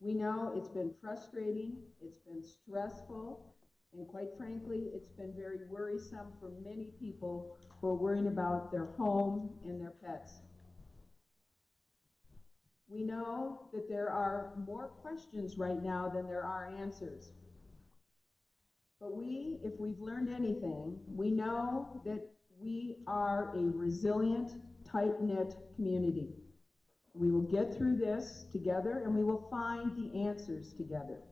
We know it's been frustrating, it's been stressful, and quite frankly, it's been very worrisome for many people who are worrying about their home and their pets. We know that there are more questions right now than there are answers. But if we've learned anything, we know that we are a resilient, tight-knit community. We will get through this together, and we will find the answers together.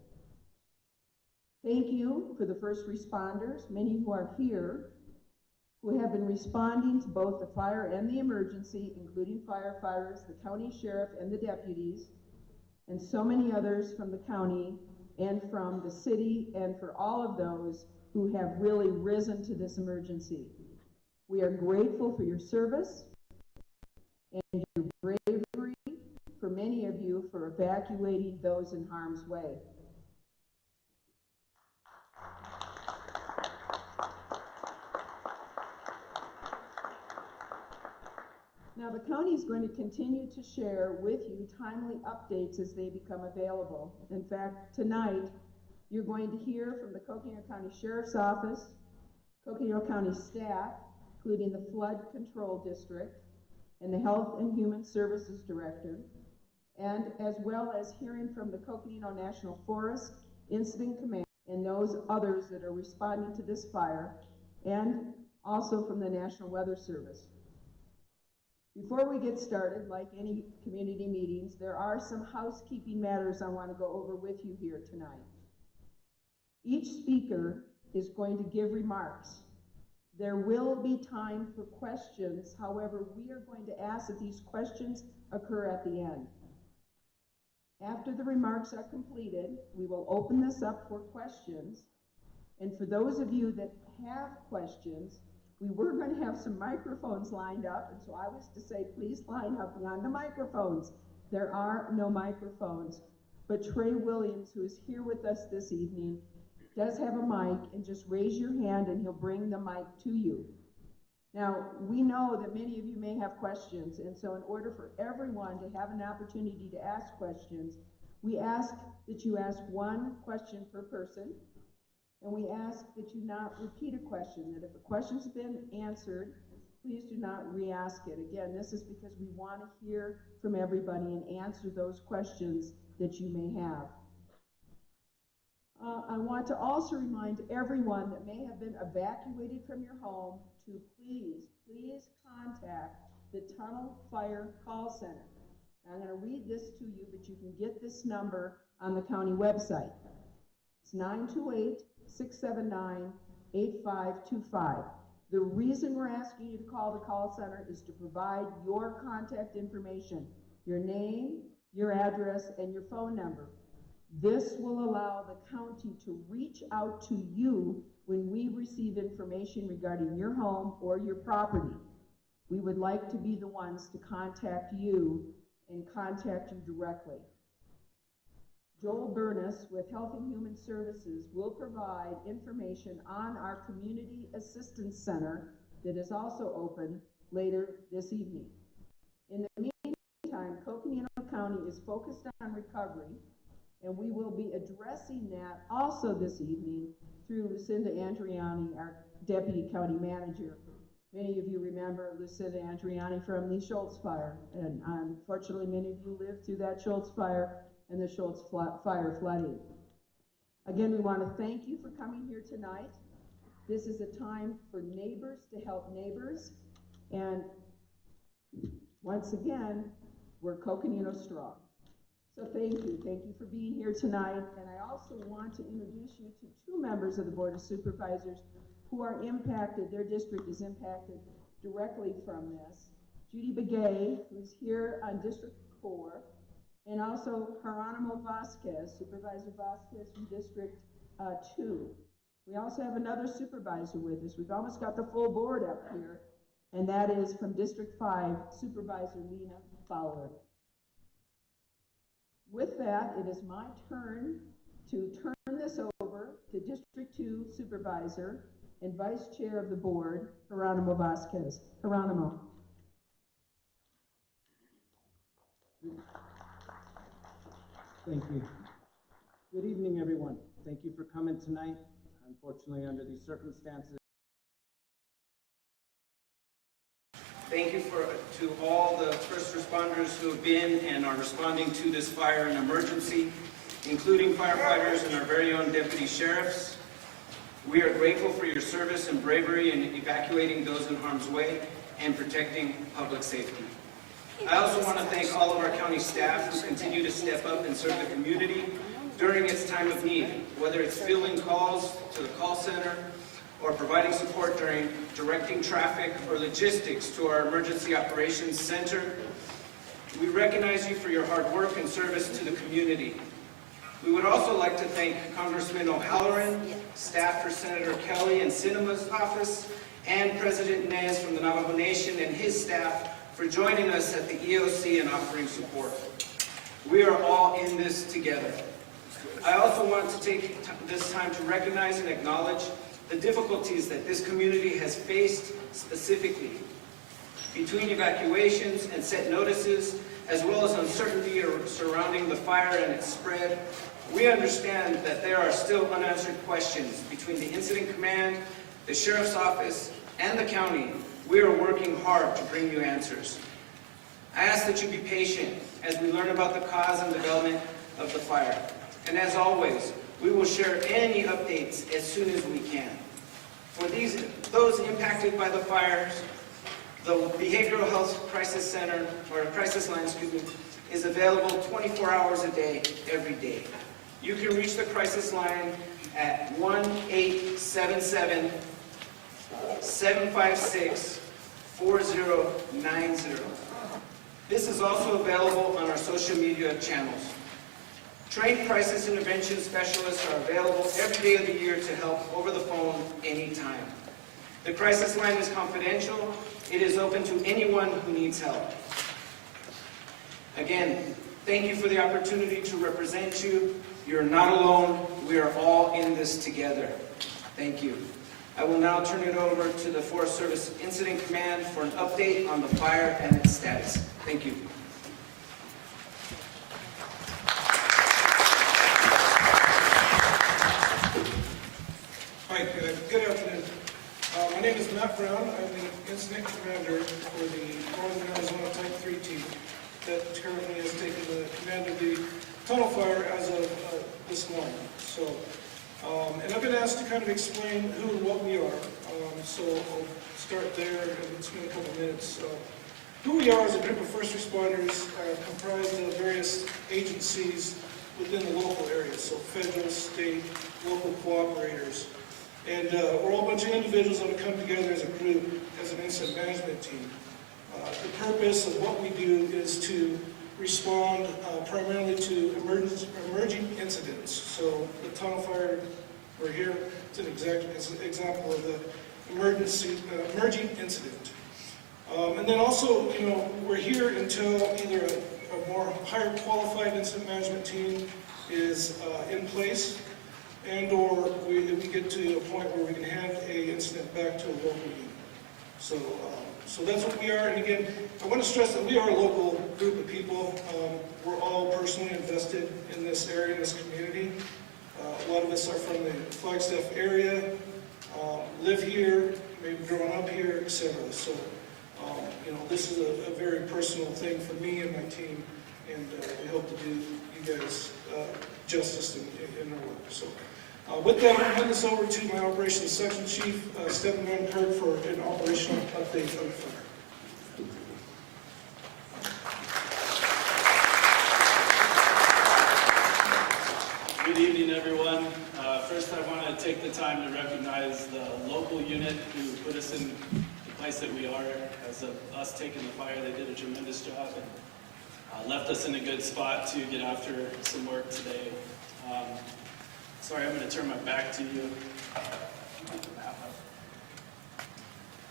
Thank you for the first responders, many who are here, who have been responding to both the fire and the emergency, including firefighters, the county sheriff, and the deputies, and so many others from the county and from the city, and for all of those who have really risen to this emergency. We are grateful for your service and your bravery, for many of you, for evacuating those in harm's way. Now, the county is going to continue to share with you timely updates as they become available. In fact, tonight, you're going to hear from the Coconino County Sheriff's Office, Coconino County staff, including the Flood Control District and the Health and Human Services Director, and as well as hearing from the Coconino National Forest Incident Command and those others that are responding to this fire, and also from the National Weather Service. Before we get started, like any community meetings, there are some housekeeping matters I want to go over with you here tonight. Each speaker is going to give remarks. There will be time for questions. However, we are going to ask that these questions occur at the end. After the remarks are completed, we will open this up for questions. And for those of you that have questions, we were going to have some microphones lined up, and so I was to say, please line up behind the microphones. There are no microphones, but Trey Williams, who is here with us this evening, does have a mic, and just raise your hand and he'll bring the mic to you. Now, we know that many of you may have questions, and so in order for everyone to have an opportunity to ask questions, we ask that you ask one question per person. And we ask that you not repeat a question, that if a question's been answered, please do not re-ask it. Again, this is because we want to hear from everybody and answer those questions that you may have. I want to also remind everyone that may have been evacuated from your home to please contact the Tunnel Fire Call Center. I'm going to read this to you, but you can get this number on the county website. It's 928-679-8525. The reason we're asking you to call the call center is to provide your contact information, your name, your address, and your phone number. This will allow the county to reach out to you when we receive information regarding your home or your property. We would like to be the ones to contact you and contact you directly. Joel Burness with Health and Human Services will provide information on our Community Assistance Center that is also open later this evening. In the meantime, Coconino County is focused on recovery, and we will be addressing that also this evening through Lucinda Andriani, our Deputy County Manager. Many of you remember Lucinda Andriani from the Schultz Fire, and unfortunately many of you lived through that Schultz Fire and the Schultz Fire flooding. Again, we want to thank you for coming here tonight. This is a time for neighbors to help neighbors, and once again, we're Coconino strong. So thank you for being here tonight, and I also want to introduce you to two members of the Board of Supervisors who are impacted, their district is impacted directly from this. Judy Begay, who's here on District 4, and also Geronimo Vasquez, Supervisor Vasquez from District 2. We also have another supervisor with us. We've almost got the full board up here, and that is from District 5, Supervisor Lena Fowler. With that, it is my turn to turn this over to District 2 Supervisor and Vice Chair of the Board, Geronimo Vasquez. Geronimo. Thank you. Good evening, everyone. Thank you for coming tonight. Unfortunately, under these circumstances. Thank you to all the first responders who have been and are responding to this fire and emergency, including firefighters and our very own deputy sheriffs. We are grateful for your service and bravery in evacuating those in harm's way and protecting public safety. I also want to thank all of our county staff who continue to step up and serve the community during its time of need, whether it's fielding calls to the call center or providing support during directing traffic or logistics to our emergency operations center. We recognize you for your hard work and service to the community. We would also like to thank Congressman O'Halloran, staff for Senator Kelly and Sinema's office, and President Nez from the Navajo Nation and his staff for joining us at the EOC and offering support. We are all in this together. I also want to take this time to recognize and acknowledge the difficulties that this community has faced specifically between evacuations and set notices, as well as uncertainty surrounding the fire and its spread. We understand that there are still unanswered questions between the incident command, the sheriff's office, and the county. We are working hard to bring you answers. I ask that you be patient as we learn about the cause and development of the fire. And as always, we will share any updates as soon as we can. For those impacted by the fires, the Behavioral Health Crisis Center, or Crisis Line, is available 24 hours a day, every day. You can reach the crisis line at 1-877-756-4090. This is also available on our social media channels. Trained crisis intervention specialists are available every day of the year to help over the phone anytime. The crisis line is confidential. It is open to anyone who needs help. Again, thank you for the opportunity to represent you. You're not alone. We are all in this together. Thank you. I will now turn it over to the Forest Service Incident Command for an update on the fire and its status. Thank you. Hi, good afternoon. My name is Matt Brown. I'm the incident commander for the Northern Arizona Type 3 team that currently has taken the command of the tunnel fire as of this morning. So, and I've been asked to kind of explain who and what we are. So I'll start there and it's been a couple minutes. So, who we are is a group of first responders comprised of various agencies within the local area. So federal, state, local cooperators. And we're all a bunch of individuals that have come together as a group, as an incident management team. The purpose of what we do is to respond primarily to emerging incidents. So the tunnel fire, we're here, it's an example of the emerging incident. And then also, you know, we're here until either a more higher qualified incident management team is in place, and or we get to a point where we can hand an incident back to a local unit. So, so that's what we are. And again, I want to stress that we are a local group of people. We're all personally invested in this area, in this community. A lot of us are from the Flagstaff area, live here, maybe grown up here, etc. So, you know, this is a very personal thing for me and my team, and we hope to do you guys justice in our work. So. With that, I'll hand this over to my operations section chief, Stephen Van Kirk, for an operational update on the fire. Good evening, everyone. First, I want to take the time to recognize the local unit who put us in the place that we are. As of us taking the fire, they did a tremendous job and left us in a good spot to get after some work today. Sorry, I'm going to turn my back to you.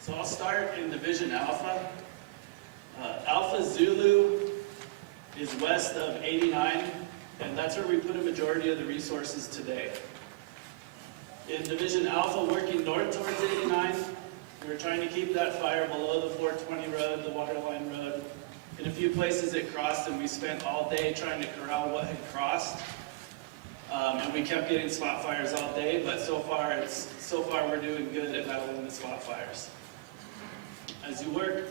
So I'll start in Division Alpha. Alpha Zulu is west of 89, and that's where we put a majority of the resources today. In Division Alpha, working north towards 89, we're trying to keep that fire below the 420 road, the Waterline Road, In a few places it crossed, and we spent all day trying to corral what had crossed. And we kept getting spot fires all day, but so far we're doing good at battling the spot fires. As you work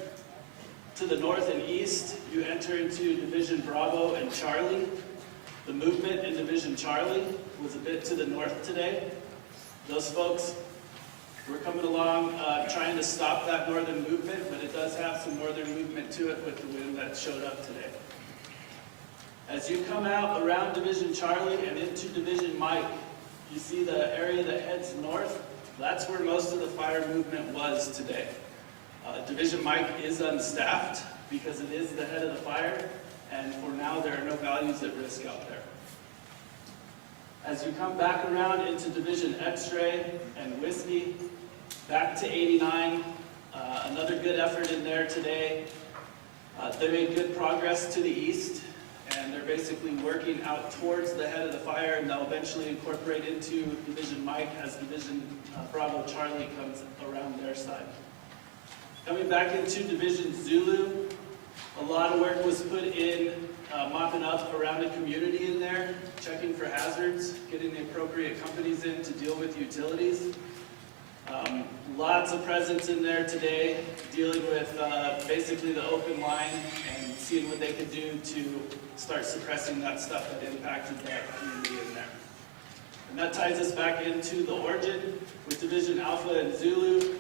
to the north and east, you enter into Division Bravo and Charlie. The movement in Division Charlie was a bit to the north today. Those folks were coming along trying to stop that northern movement, but it does have some northern movement to it with the wind that showed up today. As you come out around Division Charlie and into Division Mike, you see the area that heads north. That's where most of the fire movement was today. Division Mike is unstaffed because it is the head of the fire, and for now there are no values at risk out there. As you come back around into Division X-ray and Whiskey, back to 89, another good effort in there today. They made good progress to the east, and they're basically working out towards the head of the fire, and they'll eventually incorporate into Division Mike as Division Bravo Charlie comes around their side. Coming back into Division Zulu, a lot of work was put in mopping up around the community in there, checking for hazards, getting the appropriate companies in to deal with utilities. Lots of presence in there today, dealing with basically the open line and seeing what they could do to start suppressing that stuff that impacted that community in there. And that ties us back into the origin with Division Alpha and Zulu.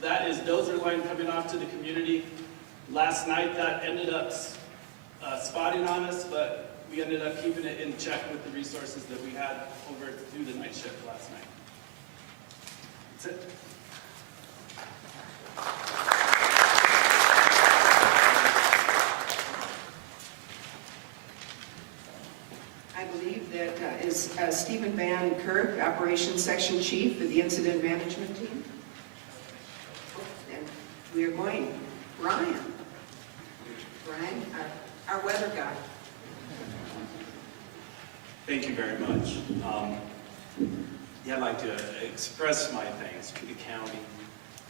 That is dozer line coming off to the community. Last night that ended up spotting on us, but we ended up keeping it in check with the resources that we had over through the night shift last night. That's it. I believe that is Stephen Van Kirk, Operations Section Chief for the Incident Management Team. And we are going, Brian, our weather guy. Thank you very much. I'd like to express my thanks to the county,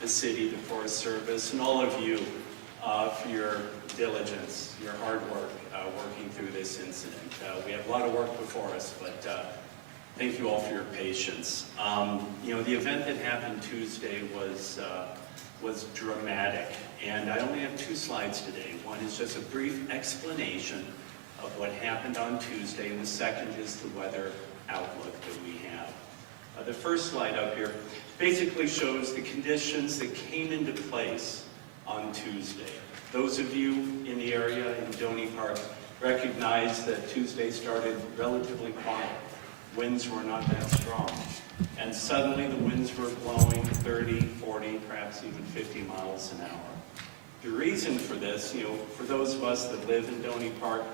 the city, the Forest Service, and all of you for your diligence, your hard work working through this incident. We have a lot of work before us, but thank you all for your patience. The event that happened Tuesday was dramatic, and I only have 2 slides today. One is just a brief explanation of what happened on Tuesday, and the second is the weather outlook that we have. The first slide up here basically shows the conditions that came into place on Tuesday. Those of you in the area in Donny Park recognize that Tuesday started relatively quiet. Winds were not that strong. And suddenly the winds were blowing 30, 40, perhaps even 50 miles an hour. The reason for this, for those of us that live in Donny Park,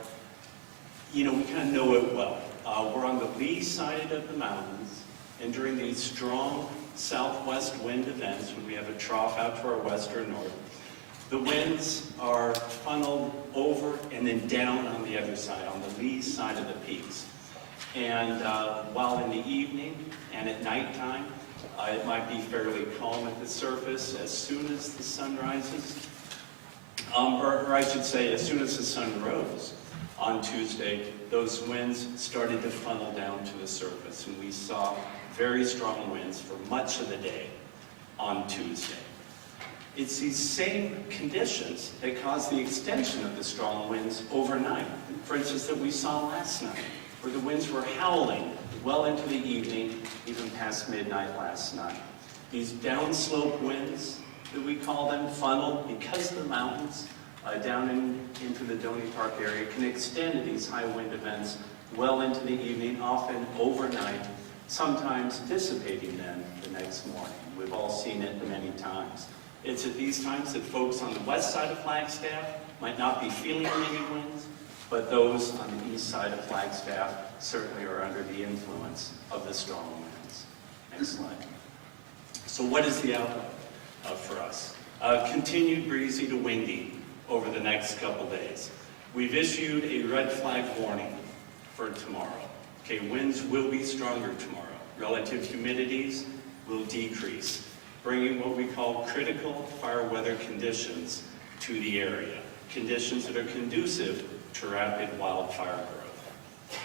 we kind of know it well. We're on the lee side of the mountains, and during these strong southwest wind events, when we have a trough out to our west or north, the winds are funneled over and then down on the other side, on the lee side of the peaks. And while in the evening and at nighttime, it might be fairly calm at the surface. As soon as the sun rises, or I should say, as soon as the sun rose on Tuesday, those winds started to funnel down to the surface, and we saw very strong winds for much of the day on Tuesday. It's these same conditions that caused the extension of the strong winds overnight. For instance, that we saw last night, where the winds were howling well into the evening, even past midnight last night. These downslope winds, that we call them, funnel because of the mountains down into the Donny Park area, can extend to these high wind events well into the evening, often overnight, sometimes dissipating then the next morning. We've all seen it many times. It's at these times that folks on the west side of Flagstaff might not be feeling any winds, but those on the east side of Flagstaff certainly are under the influence of the strong winds. Next slide. So what is the outlook for us? Continued breezy to windy over the next couple days. We've issued a red flag warning for tomorrow. Okay, winds will be stronger tomorrow. Relative humidities will decrease, bringing what we call critical fire weather conditions to the area. conditions that are conducive to rapid wildfire growth.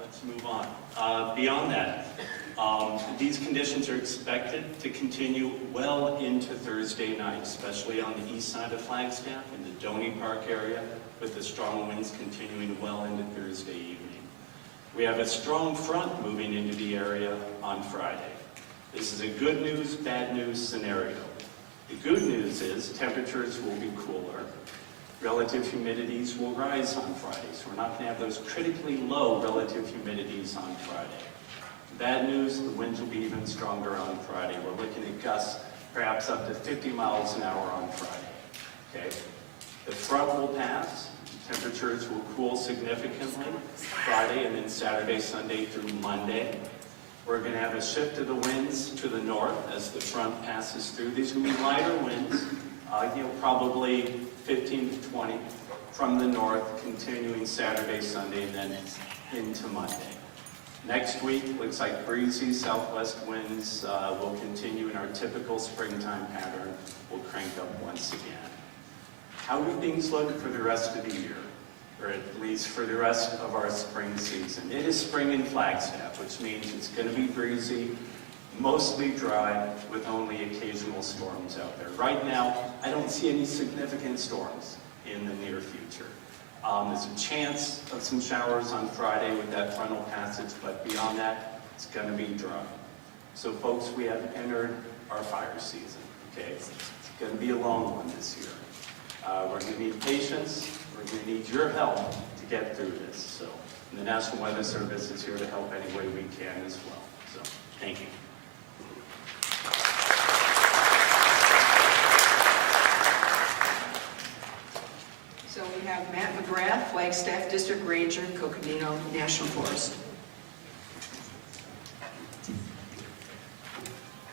Let's move on. Beyond that, these conditions are expected to continue well into Thursday night, especially on the east side of Flagstaff in the Doney Park area, with the strong winds continuing well into Thursday evening. We have a strong front moving into the area on Friday. This is a good news, bad news scenario. The good news is temperatures will be cooler. Relative humidities will rise on Friday, so we're not going to have those critically low relative humidities on Friday. Bad news, the winds will be even stronger on Friday. We're looking at gusts perhaps up to 50 miles an hour on Friday. Okay? The front will pass. Temperatures will cool significantly Friday and then Saturday, Sunday through Monday. We're going to have a shift of the winds to the north as the front passes through. These will be lighter winds, probably 15 to 20 from the north, continuing Saturday, Sunday, and then into Monday. Next week, looks like breezy southwest winds will continue in our typical springtime pattern. We'll crank up once again. How do things look for the rest of the year, or at least for the rest of our spring season? It is spring in Flagstaff, which means it's going to be breezy, mostly dry, with only occasional storms out there. Right now, I don't see any significant storms in the near future. There's a chance of some showers on Friday with that frontal passage, but beyond that, it's going to be dry. So folks, we have entered our fire season, okay? It's going to be a long one this year. We're going to need patience. We're going to need your help to get through this. So, and the National Weather Service is here to help any way we can as well. So, thank you. So we have Matt McGrath, Flagstaff District Ranger, Coconino National Forest.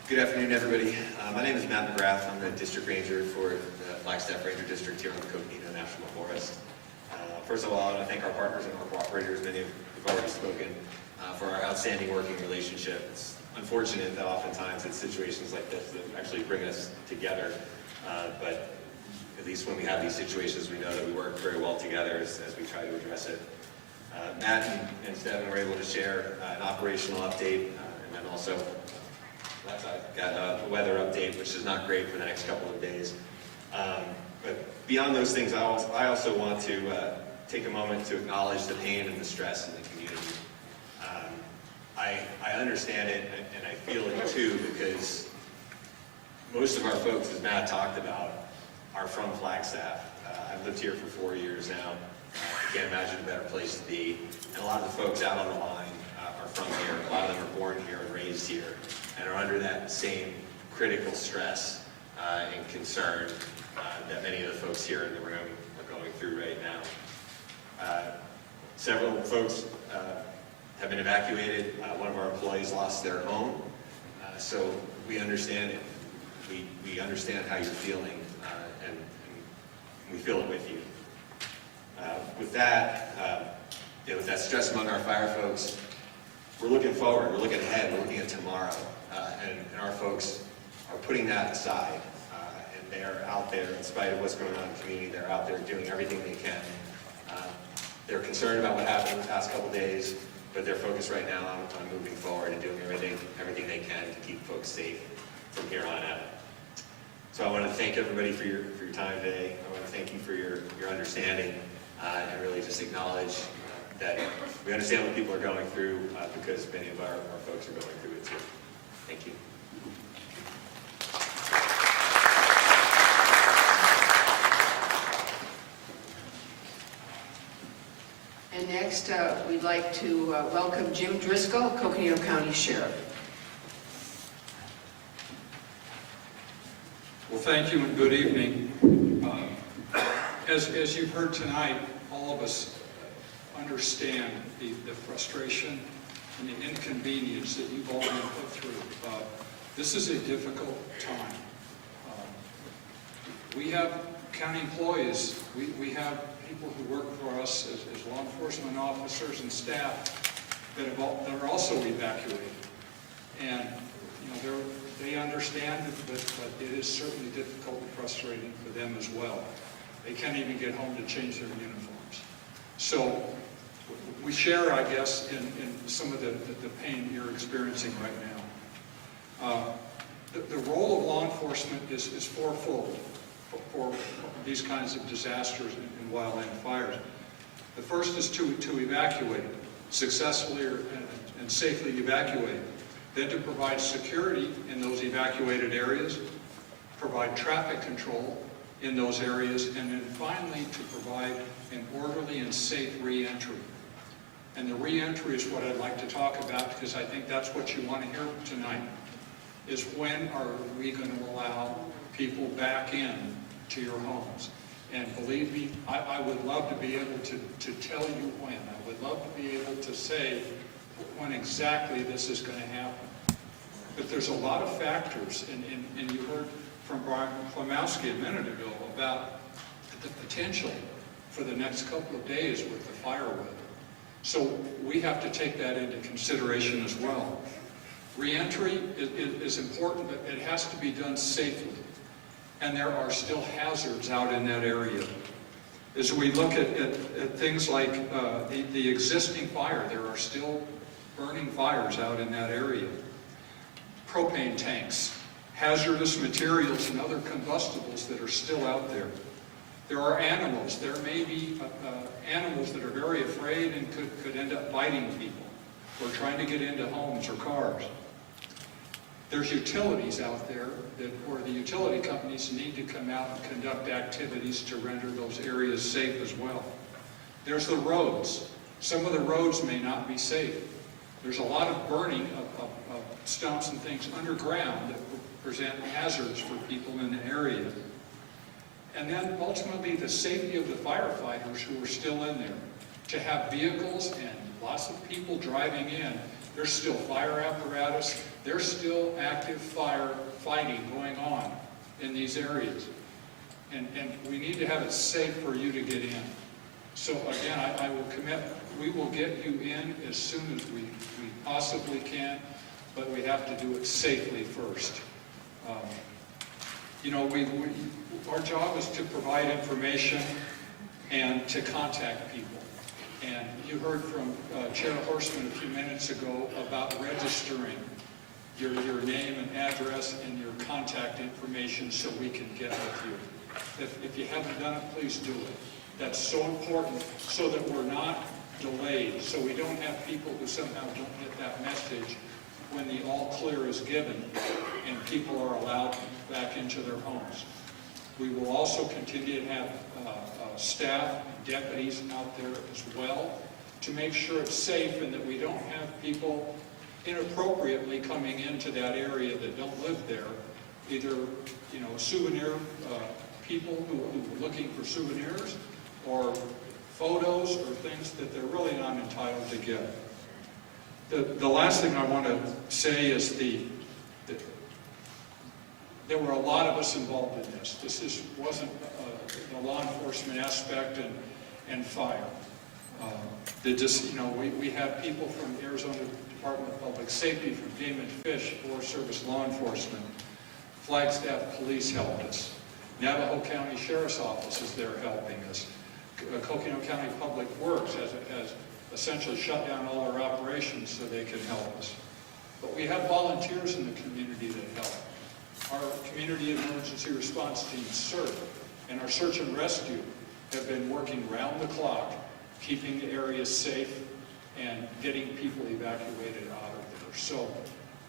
Good afternoon, everybody. My name is Matt McGrath. I'm the District Ranger for the Flagstaff Ranger District here on the Coconino National Forest. First of all, I want to thank our partners and our cooperators, many of who have already spoken, for our outstanding working relationship. It's unfortunate that oftentimes it's situations like this that actually bring us together, but at least when we have these situations, we know that we work very well together as we try to address it. Matt and Stephen were able to share an operational update, and then also I've got a weather update, which is not great for the next couple of days. But beyond those things, I also want to take a moment to acknowledge the pain and the stress in the community. I understand it, and I feel it too, because most of our folks, as Matt talked about, are from Flagstaff. I've lived here for 4 years now. I can't imagine a better place to be. And a lot of the folks out on the line are from here. A lot of them are born here and raised here, and are under that same critical stress and concern that many of the folks here in the room are going through right now. Several folks have been evacuated. One of our employees lost their home. So we understand it. We understand how you're feeling, and we feel it with you. With that, with that stress among our fire folks, we're looking forward, we're looking ahead, we're looking at tomorrow, and our folks are putting that aside, and they're out there, in spite of what's going on in the community, they're out there doing everything they can. They're concerned about what happened the past couple days, but they're focused right now on moving forward and doing everything they can to keep folks safe from here on out. So I want to thank everybody for your time today. I want to thank you for your understanding, and really just acknowledge that we understand what people are going through, because many of our folks are going through it too. Thank you. And next, we'd like to welcome Jim Driscoll, Coconino County Sheriff. Well, thank you and good evening. As you've heard tonight, all of us understand the frustration and the inconvenience that you've all been put through. This is a difficult time. We have county employees, we have people who work for us as law enforcement officers and staff that are also evacuated. And they understand, but it is certainly difficult and frustrating for them as well. They can't even get home to change their uniforms. So we share, I guess, in some of the pain you're experiencing right now. The role of law enforcement is fourfold for these kinds of disasters and wildland fires. The first is to evacuate, successfully and safely evacuate. Then to provide security in those evacuated areas, provide traffic control in those areas, and then finally to provide an orderly and safe re-entry. And the re-entry is what I'd like to talk about, because I think that's what you want to hear tonight, is when are we going to allow people back in to your homes? And believe me, I would love to be able to tell you when. I would love to be able to say when exactly this is going to happen. But there's a lot of factors, and you heard from Brian Klimowski a minute ago about the potential for the next couple of days with the fire weather. So we have to take that into consideration as well. Re-entry is important, but it has to be done safely. And there are still hazards out in that area. As we look at things like the existing fire, there are still burning fires out in that area. Propane tanks, hazardous materials, and other combustibles that are still out there. There are animals. There may be animals that are very afraid and could end up biting people or trying to get into homes or cars. There's utilities out there where the utility companies need to come out and conduct activities to render those areas safe as well. There's the roads. Some of the roads may not be safe. There's a lot of burning of stumps and things underground that present hazards for people in the area. And then ultimately the safety of the firefighters who are still in there. To have vehicles and lots of people driving in, there's still fire apparatus, there's still active fire fighting going on in these areas. And we need to have it safe for you to get in. So again, I will commit, we will get you in as soon as we possibly can, but we have to do it safely first. You know, our job is to provide information and to contact people. And you heard from Chair Horstman a few minutes ago about registering your name and address and your contact information so we can get with you. If you haven't done it, please do it. That's so important so that we're not delayed, so we don't have people who somehow don't get that message when the all clear is given and people are allowed back into their homes. We will also continue to have staff and deputies out there as well to make sure it's safe and that we don't have people inappropriately coming into that area that don't live there, either, you know, souvenir people who are looking for souvenirs or photos or things that they're really not entitled to get. The last thing I want to say is there were a lot of us involved in this. This wasn't the law enforcement aspect and fire. We have people from Arizona Department of Public Safety, from Game and Fish, Forest Service Law Enforcement, Flagstaff Police helped us. Navajo County Sheriff's Office is there helping us. Coconino County Public Works has essentially shut down all our operations so they can help us. But we have volunteers in the community that help. Our community emergency response team, CERT, and our search and rescue have been working round the clock, keeping the areas safe and getting people evacuated out of there. So,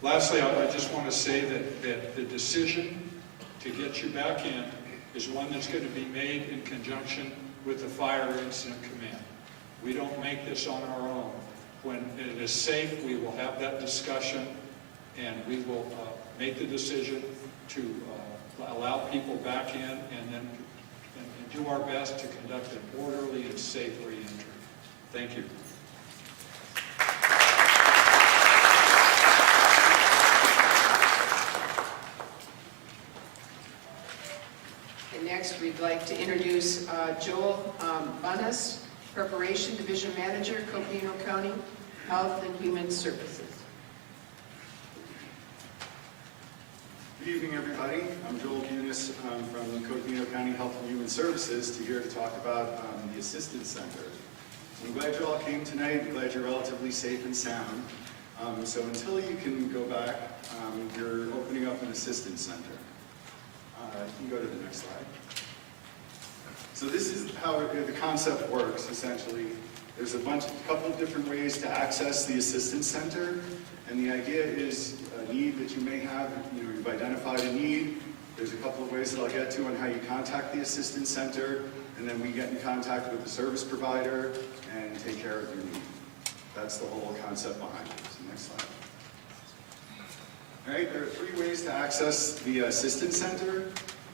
lastly, I just want to say that the decision to get you back in is one that's going to be made in conjunction with the Fire Incident Command. We don't make this on our own. When it is safe, we will have that discussion and we will make the decision to allow people back in and then do our best to conduct an orderly and safe re-entry. Thank you. And next, we'd like to introduce Joel Bunnis, Preparation Division Manager, Coconino County Health and Human Services. Good evening, everybody. I'm Joel Bunis from Coconino County Health and Human Services here to talk about the Assistance Center. I'm glad you all came tonight. I'm glad you're relatively safe and sound. So until you can go back, you're opening up an Assistance Center. You can go to the next slide. So this is how the concept works, essentially. There's a couple of different ways to access the Assistance Center, and the idea is a need that you may have. You've identified a need. There's a couple of ways that I'll get to on how you contact the Assistance Center, and then we get in contact with the service provider and take care of your need. That's the whole concept behind it. So next slide. All right, there are 3 ways to access the Assistance Center.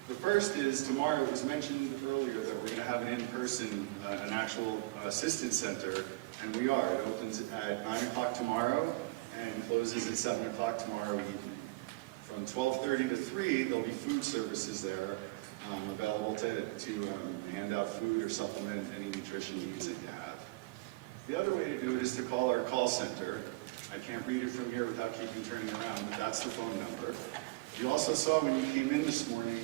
The first is tomorrow. It was mentioned earlier that we're going to have an in-person, an actual Assistance Center, and we are. It opens at 9 o'clock tomorrow and closes at 7 o'clock tomorrow evening. From 12:30 to 3, there'll be food services there available to hand out food or supplement any nutrition needs that you have. The other way to do it is to call our call center. I can't read it from here without keeping turning around, but that's the phone number. You also saw when you came in this morning,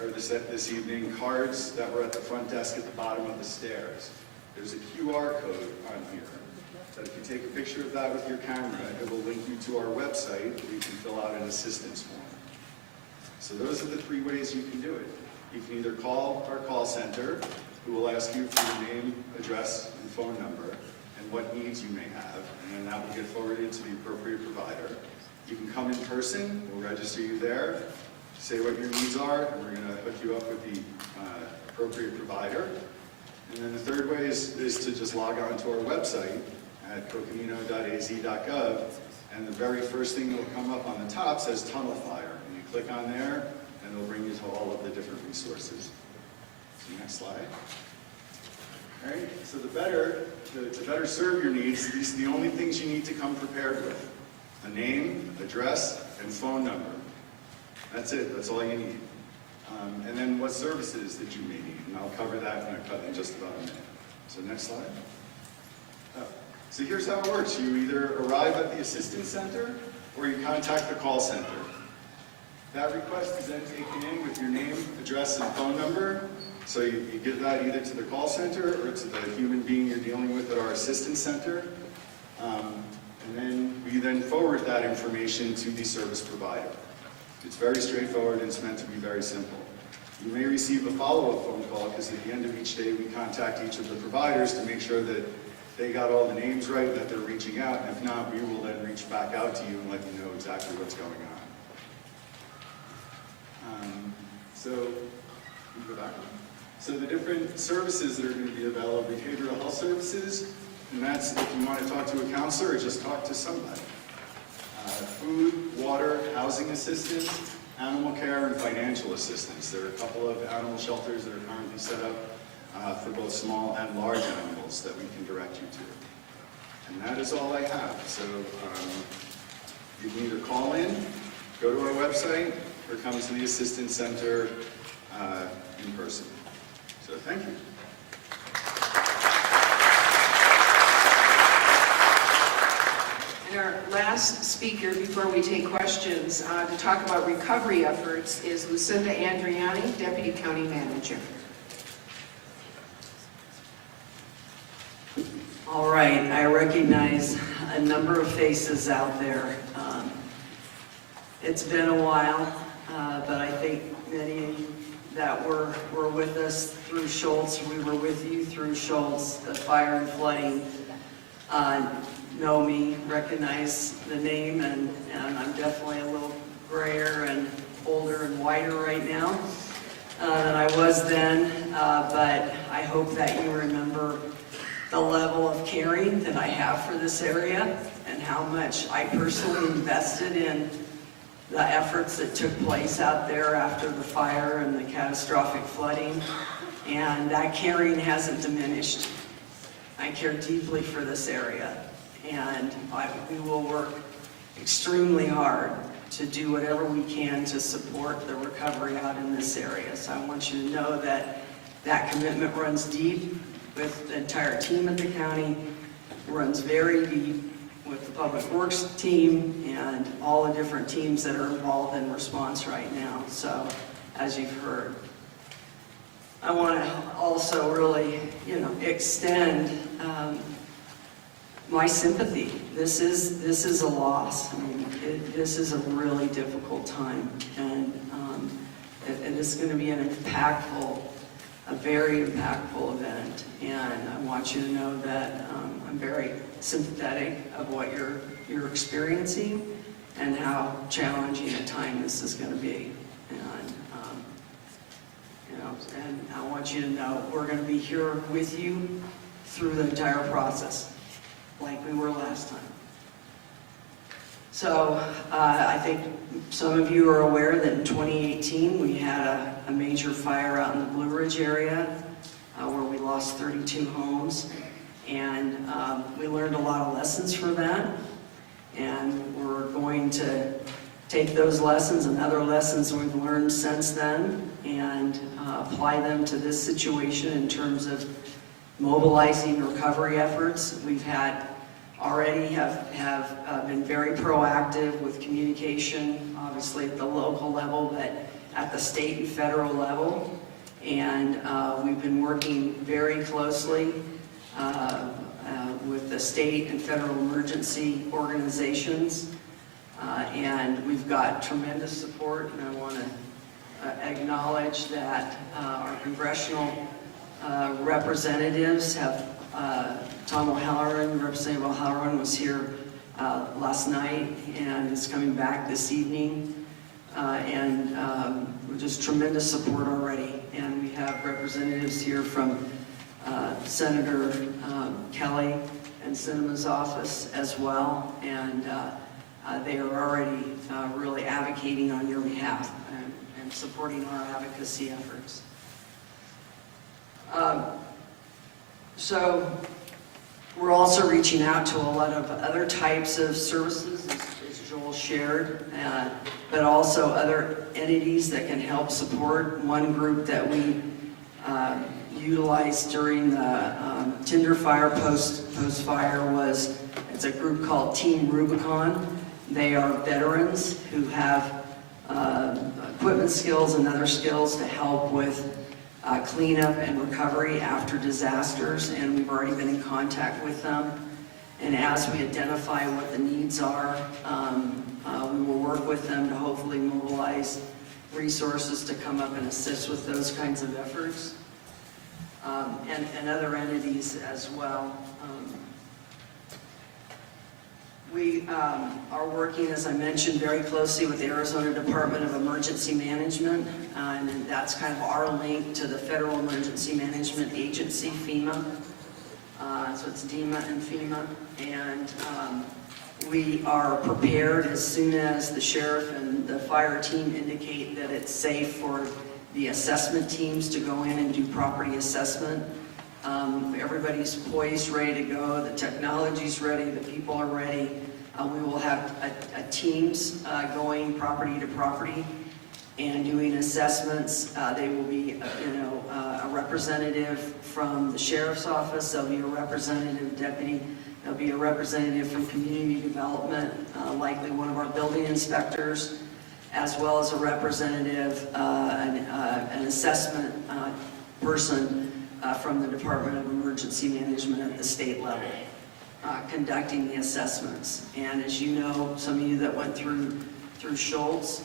or this evening, cards that were at the front desk at the bottom of the stairs. There's a QR code on here that if you take a picture of that with your camera, it will link you to our website where you can fill out an assistance form. So those are the 3 ways you can do it. You can either call our call center, who will ask you for your name, address, and phone number, and what needs you may have, and then that will get forwarded to the appropriate provider. You can come in person, we'll register you there, say what your needs are, and we're going to hook you up with the appropriate provider. And then the third way is to just log on to our website at coconino.az.gov, and the very first thing that will come up on the top says Tunnel Fire. And you click on there, and it'll bring you to all of the different resources. So next slide. All right, so to better serve your needs, these are the only things you need to come prepared with. A name, address, and phone number. That's it, that's all you need. And then what services that you may need, and I'll cover that in just about a minute. So next slide. So here's how it works. You either arrive at the Assistance Center or you contact the call center. That request is then taken in with your name, address, and phone number. So you give that either to the call center or to the human being you're dealing with at our Assistance Center. And then we then forward that information to the service provider. It's very straightforward and it's meant to be very simple. You may receive a follow-up phone call because at the end of each day we contact each of the providers to make sure that they got all the names right, that they're reaching out, and if not, we will then reach back out to you and let you know exactly what's going on. So, we go back on. So the different services that are going to be available, behavioral health services, and that's if you want to talk to a counselor or just talk to somebody. Food, water, housing assistance, animal care, and financial assistance. There are a couple of animal shelters that are currently set up for both small and large animals that we can direct you to. And that is all I have. So you can either call in, go to our website, or come to the Assistance Center in person. So thank you. And our last speaker before we take questions to talk about recovery efforts is Lucinda Andriani, Deputy County Manager. All right, I recognize a number of faces out there. It's been a while, but I think many that were with us through Schultz, we were with you through Schultz, the fire and flooding, know me, recognize the name, and I'm definitely a little grayer and older and whiter right now than I was then, but I hope that you remember the level of caring that I have for this area and how much I personally invested in the efforts that took place out there after the fire and the catastrophic flooding, and that caring hasn't diminished. I care deeply for this area, and we will work extremely hard to do whatever we can to support the recovery out in this area. So I want you to know that that commitment runs deep with the entire team at the county, runs very deep with the Public Works team and all the different teams that are involved in response right now. So, as you've heard, I want to also really, extend my sympathy. This is a loss. I mean, this is a really difficult time, and it is going to be a very impactful event. And I want you to know that I'm very sympathetic of what you're experiencing and how challenging a time this is going to be. And I want you to know we're going to be here with you through the entire process, like we were last time. So I think some of you are aware that in 2018 we had a major fire out in the Blue Ridge area where we lost 32 homes, and we learned a lot of lessons from that, and we're going to take those lessons and other lessons we've learned since then and apply them to this situation in terms of mobilizing recovery efforts. We've already have been very proactive with communication, obviously at the local level, but at the state and federal level. And we've been working very closely with the state and federal emergency organizations. And we've got tremendous support, and I want to acknowledge that our congressional representatives have, Tom O'Halloran, Representative O'Halloran was here last night and is coming back this evening. And just tremendous support already. And we have representatives here from Senator Kelly and Sinema's office as well. And they are already really advocating on your behalf and supporting our advocacy efforts. So we're also reaching out to a lot of other types of services, as Joel shared, but also other entities that can help support. One group that we utilized during the Tinder fire post-fire it's a group called Team Rubicon. They are veterans who have equipment skills and other skills to help with cleanup and recovery after disasters, and we've already been in contact with them. And as we identify what the needs are, we will work with them to hopefully mobilize resources to come up and assist with those kinds of efforts, and other entities as well. We are working, as I mentioned, very closely with the Arizona Department of Emergency Management, and that's kind of our link to the Federal Emergency Management Agency, FEMA. So it's DEMA and FEMA, and we are prepared as soon as the sheriff and the fire team indicate that it's safe for the assessment teams to go in and do property assessment. Everybody's poised, ready to go. The technology's ready. The people are ready. We will have teams going property to property and doing assessments. They will be, a representative from the sheriff's office. There'll be a representative deputy. There'll be a representative from community development, likely one of our building inspectors, as well as a representative, an assessment person from the Department of Emergency Management at the state level, conducting the assessments. And as you know, some of you that went through Schultz,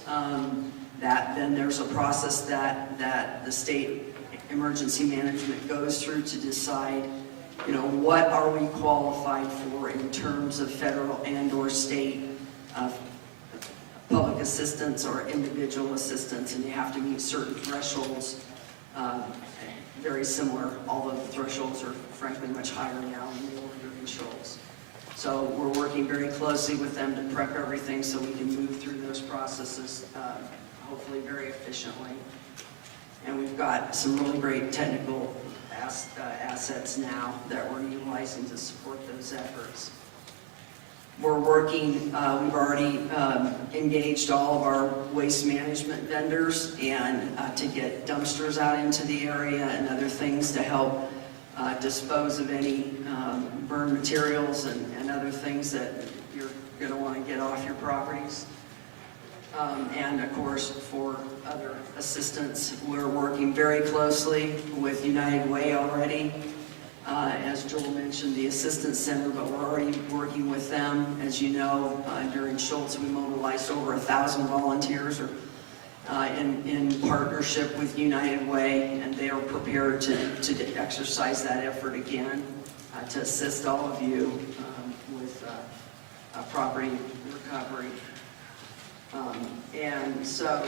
that then there's a process that the state emergency management goes through to decide, what are we qualified for in terms of federal and/or state public assistance or individual assistance, and you have to meet certain thresholds. Very similar, although the thresholds are frankly much higher now than they were during Schultz. So we're working very closely with them to prep everything so we can move through those processes, hopefully very efficiently. And we've got some really great technical assets now that we're utilizing to support those efforts. We're working, we've already engaged all of our waste management vendors and to get dumpsters out into the area and other things to help dispose of any burn materials and other things that going to want to get off your properties. And of course, for other assistance, we're working very closely with United Way already. As Joel mentioned, the Assistance Center, but we're already working with them. As you know, during Schultz, we mobilized over 1,000 volunteers in partnership with United Way, and they are prepared to exercise that effort again to assist all of you with property recovery. And so,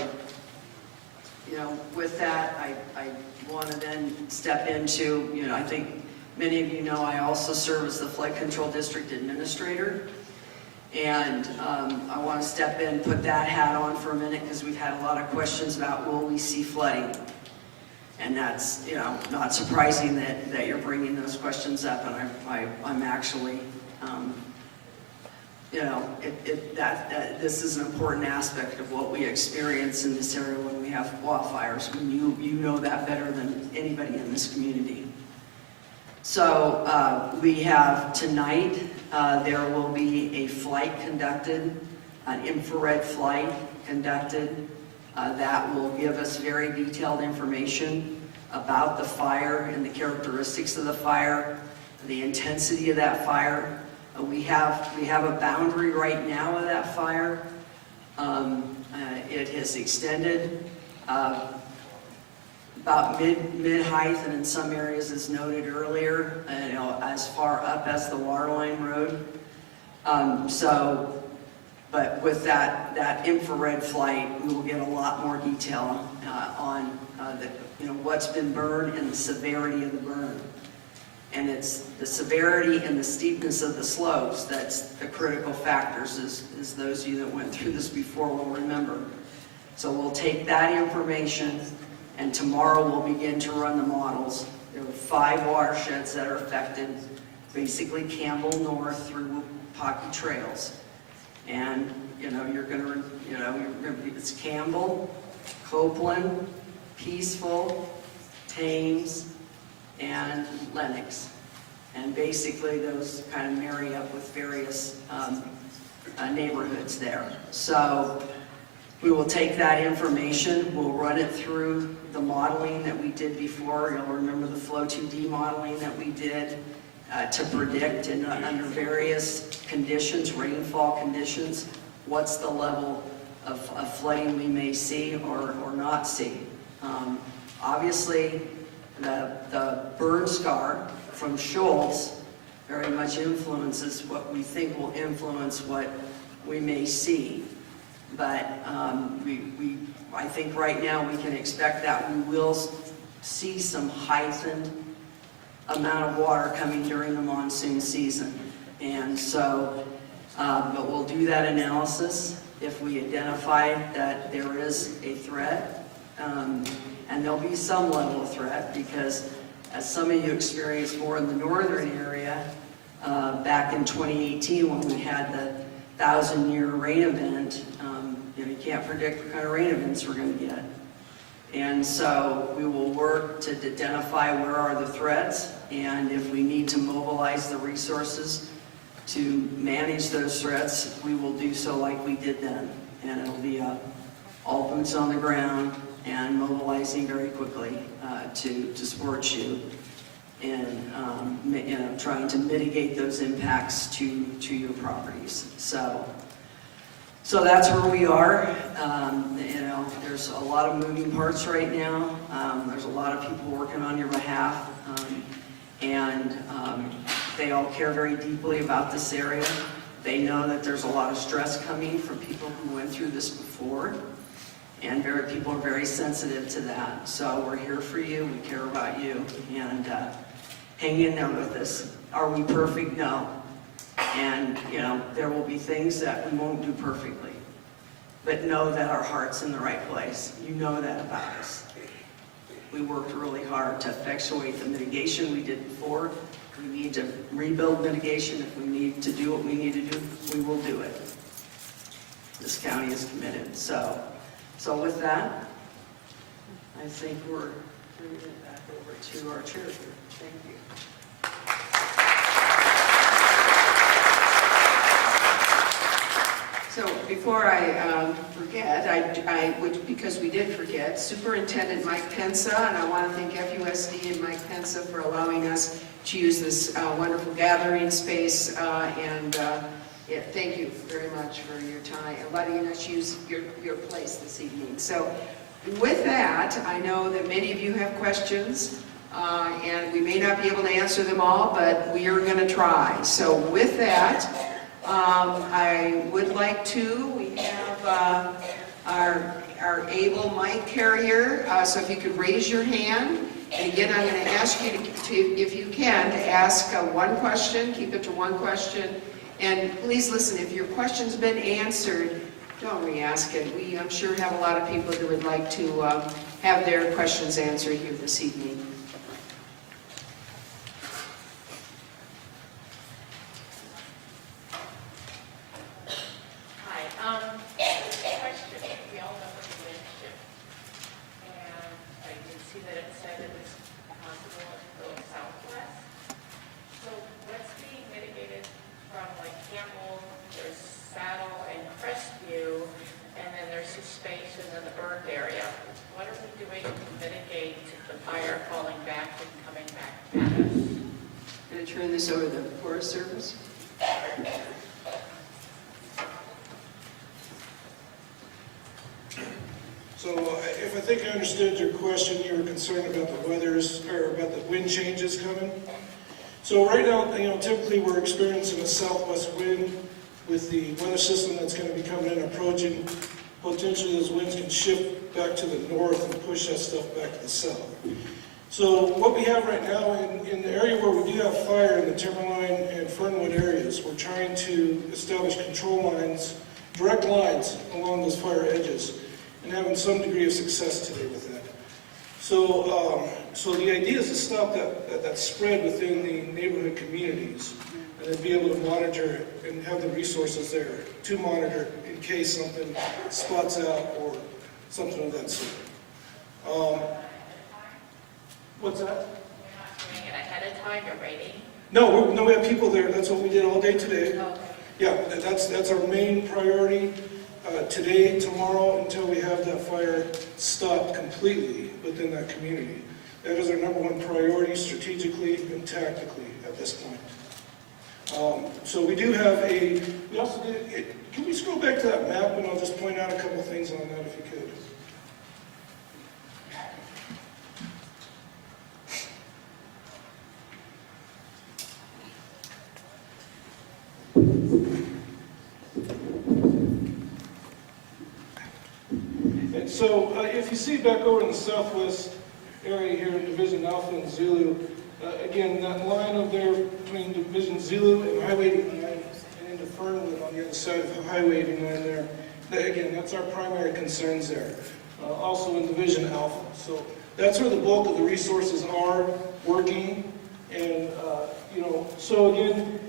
you know, with that, I want to then step into, you know, I think many of you know I also serve as the Flood Control District Administrator. And I want to step in, put that hat on for a minute, because we've had a lot of questions about will we see flooding? And that's, you know, not surprising that you're bringing those questions up, and I'm actually, you know, this is an important aspect of what we experience in this area when we have wildfires. You know that better than anybody in this community. So we have tonight, there will be a flight conducted, an infrared flight conducted that will give us very detailed information about the fire and the characteristics of the fire, the intensity of that fire. We have a boundary right now of that fire. It has extended about mid-height, and in some areas, as noted earlier, you know, as far up as the Waterline Road. But with that infrared flight, we will get a lot more detail on you know, what's been burned and the severity of the burn. And it's the severity and the steepness of the slopes that's the critical factors, as those of you that went through this before will remember. So we'll take that information, and tomorrow we'll begin to run the models. There are 5 watersheds that are affected, basically Campbell North through Pocky Trails. And, you know, it's Campbell, Copeland, Peaceful, Thames, and Lenox. And basically those kind of marry up with various neighborhoods there. So we will take that information, we'll run it through the modeling that we did before. You'll remember the Flow 2D modeling that we did to predict under various conditions, rainfall conditions, what's the level of flooding we may see or not see. Obviously, the burn scar from Schultz very much influences what we think will influence what we may see. But I think right now we can expect that we will see some heightened amount of water coming during the monsoon season. And so, but we'll do that analysis if we identify that there is a threat. And there'll be some level of threat, because as some of you experienced more in the northern area, back in 2018 when we had the 1,000-year rain event, you know, you can't predict what kind of rain events we're going to get. And so we will work to identify where are the threats, and if we need to mobilize the resources to manage those threats, we will do so like we did then. And it'll be all boots on the ground and mobilizing very quickly to support you in you know, trying to mitigate those impacts to your properties. So that's where we are. You know, there's a lot of moving parts right now. There's a lot of people working on your behalf, and they all care very deeply about this area. They know that there's a lot of stress coming from people who went through this before, and people are very sensitive to that. So we're here for you. We care about you, and hang in there with us. Are we perfect? No. And, you know, there will be things that we won't do perfectly. But know that our heart's in the right place. You know that about us. We worked really hard to effectuate the mitigation we did before. We need to rebuild mitigation. If we need to do what we need to do, we will do it. This county is committed. So with that, I think we're turning it back over to our chair here. Thank you. before I forget, I would, because we did forget, Superintendent Mike Pensa, and I want to thank FUSD and Mike Pensa for allowing us to use this wonderful gathering space, and yeah, thank you very much for your time, and letting us use your place this evening. So with that, I know that many of you have questions, and we may not be able to answer them all, but we are going to try. So with that, I would like to, we have our able mic carrier, so if you could raise your hand. And again, I'm going to ask you to, if you can, to ask one question, keep it to one question. And please listen, if your question's been answered, don't re-ask it. We, I'm sure, have a lot of people that would like to have their questions answered here this evening. Question. We all know the wind shift. And I did see that it said it was possible to go southwest. So what's being mitigated from like Campbell, there's Saddle and Crestview, and then there's some space in the burned area. What are we doing to mitigate the fire falling back and coming back at us? I'm going to turn this over to the Forest Service. So if I think I understood your question, you were concerned about the weathers, or about the wind changes coming. So right now, typically we're experiencing a southwest wind with the weather system that's going to be coming in, approaching. Potentially those winds can shift back to the north and push that stuff back to the south. So what we have right now in the area where we do have fire in the Timberline and Fernwood areas, we're trying to establish control lines, direct lines along those fire edges, and having some degree of success today with that. So, so the idea is to stop that spread within the neighborhood communities, and then be able to monitor and have the resources there to monitor in case something spots out or something of that sort. What's that? You're not doing it ahead of time, you're waiting? No, we have people there. That's what we did all day today. Okay. Yeah, that's our main priority today, tomorrow, until we have that fire stopped completely within that community. That is our number one priority strategically and tactically at this point. So we do have we also did, can we scroll back to that map and I'll just point out a couple things on that if you could. So if you see back over in the southwest area here in Division Alpha and Zulu, again, that line over there between Division Zulu and Highway 89 and into Fernwood on the other side of Highway 89 there, again, that's our primary concerns there. Also in Division Alpha. So that's where the bulk of the resources are working. And, so again,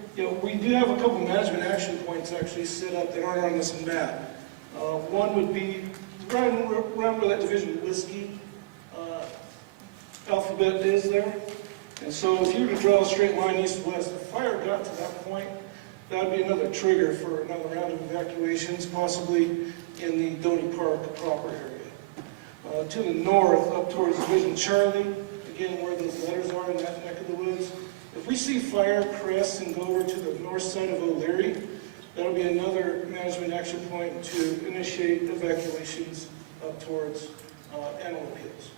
we do have a couple management action points actually set up that aren't on this map. One would be right around where that Division Whiskey alphabet is there. And so if you were to draw a straight line east-west, if fire got to that point, that would be another trigger for another round of evacuations, possibly in the Donny Park proper area. To the north, up towards Division Charlie, again where those letters are in that neck of the woods, if we see fire crest and go over to the north side of O'Leary, that'll be another management action point to initiate evacuations up towards Antelope Hills.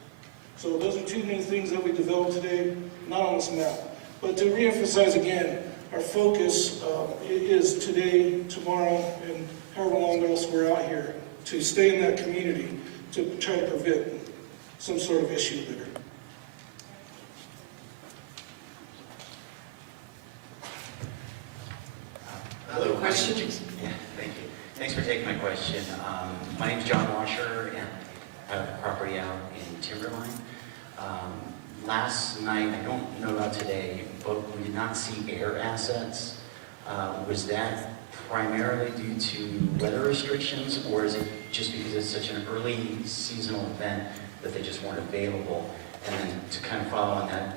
So those are two main things that we developed today, not on this map. But to reemphasize again, our focus is today, tomorrow, and however long else we're out here, to stay in that community to try to prevent some sort of issue there. Other questions? Yeah, thank you. Thanks for taking my question. My name's John Washer, and I have property out in Timberline. Last night, I don't know about today, but we did not see air assets. Was that primarily due to weather restrictions, or is it just because it's such an early seasonal event that they just weren't available? And then to kind of follow on that,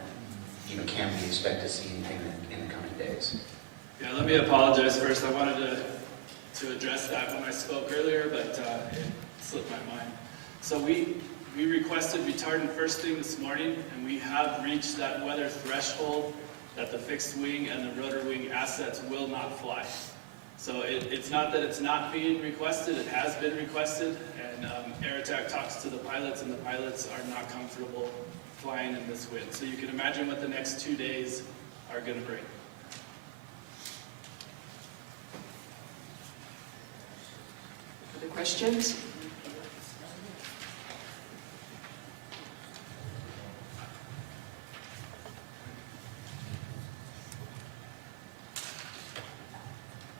can we expect to see anything in the coming days? Yeah, let me apologize first. I wanted to to address that when I spoke earlier, but it slipped my mind. So we requested retardant first thing this morning, and we have reached that weather threshold that the fixed wing and the rotor wing assets will not fly. So it's not that it's not being requested, it has been requested, and Air Attack talks to the pilots, and the pilots are not comfortable flying in this wind. So you can imagine what the next 2 days are going to bring. Other questions?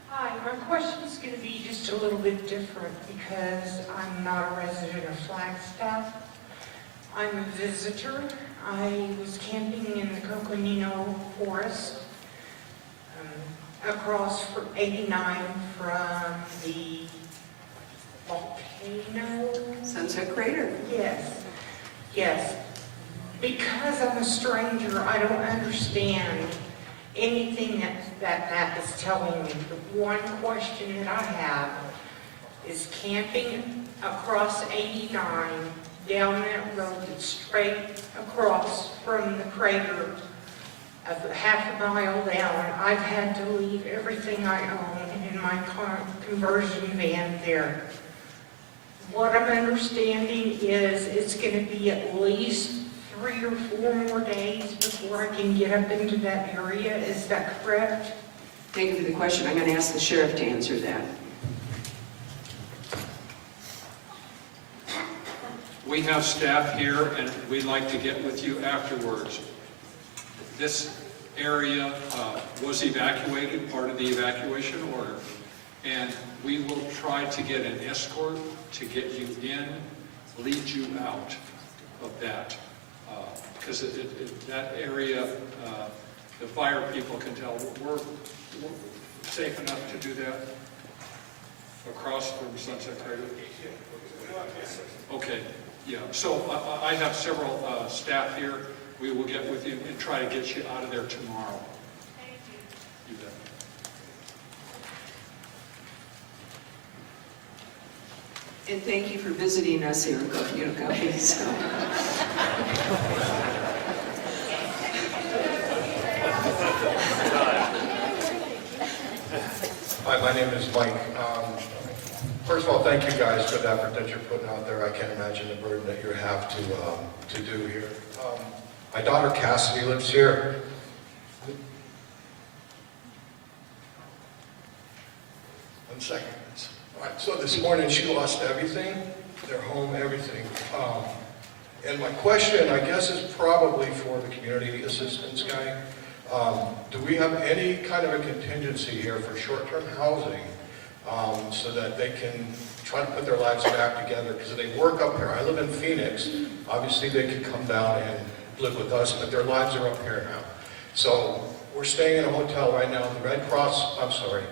Hi, my question is going to be just a little bit different because I'm not a resident of Flagstaff. I'm a visitor. I was camping in the Coconino Forest across from 89 from the volcano. Sunset Crater? Yes, yes. Because I'm a stranger, I don't understand anything that map is telling me. The one question that I have is camping across 89 down that road that's straight across from the crater of half a mile down. I've had to leave everything I own in my conversion van there. What I'm understanding is it's going to be at least 3 or 4 more days before I can get up into that area. Is that correct? Thank you for the question. I'm going to ask the sheriff to answer that. We have staff here, and we'd like to get with you afterwards. This area was evacuated, part of the evacuation order, and we will try to get an escort to get you in, lead you out of that. Because that area, the fire people can tell we're safe enough to do that across from Sunset Crater. Okay, yeah. So I have several staff here. We will get with you and try to get you out of there tomorrow. Thank you. You bet. And thank you for visiting us here in Coconino County. So. Hi, my name is Mike. First of all, thank you guys for the effort that you're putting out there. I can't imagine the burden that you have to do here. My daughter Cassidy lives here. 1 second. All right, so this morning she lost everything, their home, everything. And my question, I guess, is probably for the community assistance guy. Do we have any kind of a contingency here for short-term housing so that they can try to put their lives back together? Because they work up here. I live in Phoenix. Obviously, they could come down and live with us, but their lives are up here now. So we're staying in a hotel right now. The Red Cross, I'm sorry,